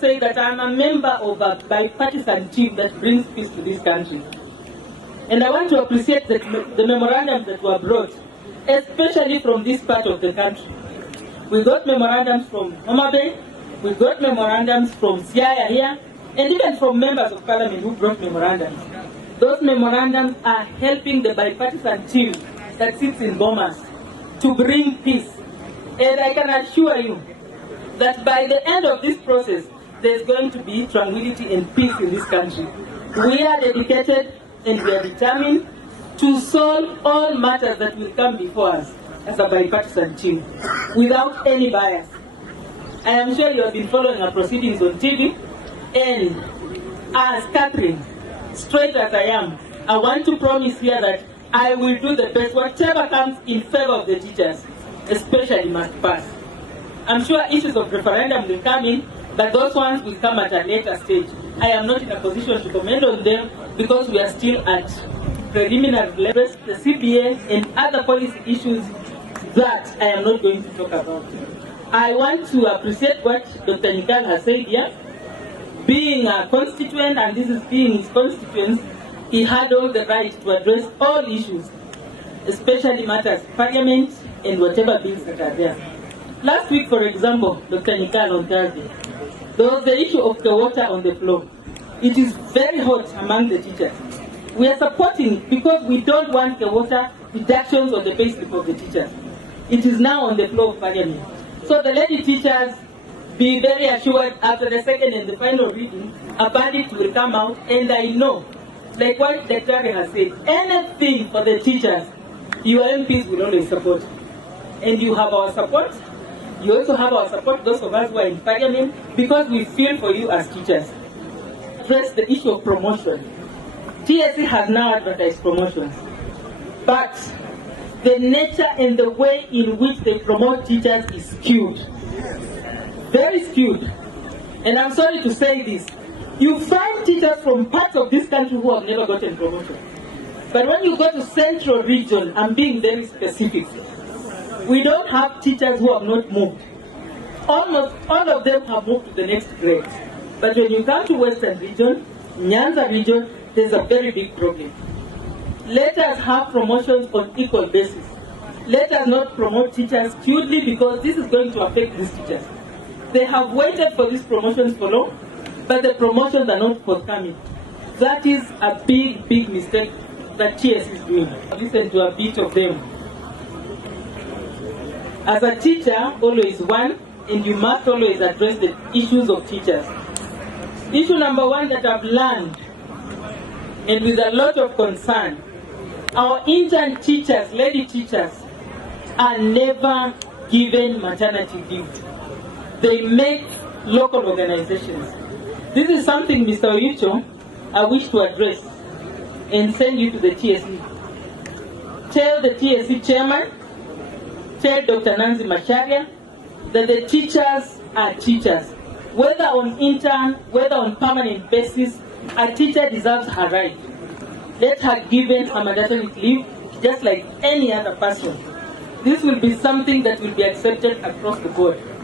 say that I'm a member of a bipartisan team that brings peace to this country. And I want to appreciate the memorandums that were brought, especially from this part of the country. We got memorandums from Homa Bay, we got memorandums from Siaya here, and even from members of parliament who brought memorandums. Those memorandums are helping the bipartisan team that sits in Bomas to bring peace. And I can assure you that by the end of this process, there's going to be tranquility and peace in this country. We are dedicated and we are determined to solve all matters that will come before us as a bipartisan team without any bias. I am sure you have been following our proceedings on TV, and as Catherine, straight as I am, I want to promise here that I will do the best. Whatever comes in favor of the teachers, especially, must pass. I'm sure issues of referendum will come in, but those ones will come at a later stage. I am not in a position to comment on them because we are still at preliminary levels, the CBA and other policy issues that I am not going to talk about. I want to appreciate what Dr. Nikal has said here. Being a constituent, and this is being his constituents, he had all the right to address all issues, especially matters of parliament and whatever bills that are there. Last week, for example, Dr. Nikal on Thursday, there was the issue of the water on the floor. It is very hot among the teachers. We are supporting it because we don't want the water reductions on the payslip of the teachers. It is now on the floor of parliament. So the lady teachers, be very assured after the second and the final reading, a verdict will come out, and I know, like what the Secretary has said, anything for the teachers, your MPs will always support. And you have our support. You also have our support, those of us who are in parliament, because we feel for you as teachers. Address the issue of promotion. TSC has now advertised promotions, but the nature and the way in which they promote teachers is skewed. Very skewed. And I'm sorry to say this. You find teachers from parts of this country who have never gotten promotion. But when you go to Central Region, I'm being very specific, we don't have teachers who have not moved. Almost all of them have moved to the next grade. But when you come to Western Region, Nyanza Region, there's a very big problem. Let us have promotions on equal basis. Let us not promote teachers skewedly, because this is going to affect these teachers. They have waited for these promotions for long, but the promotions are not forthcoming. That is a big, big mistake that TS is doing. Listen to a bit of them. As a teacher, always one, and you must always address the issues of teachers. Issue number one that I've learned, and with a lot of concern, our intern teachers, lady teachers, are never given maternity leave. They make local organizations. This is something, Mr. Oyucho, I wish to address and send you to the TSC. Tell the TSC chairman, tell Dr. Nancy Macharia that the teachers are teachers. Whether on intern, whether on permanent basis, a teacher deserves her right. Let her given her maternity leave just like any other person. This will be something that will be accepted across the board.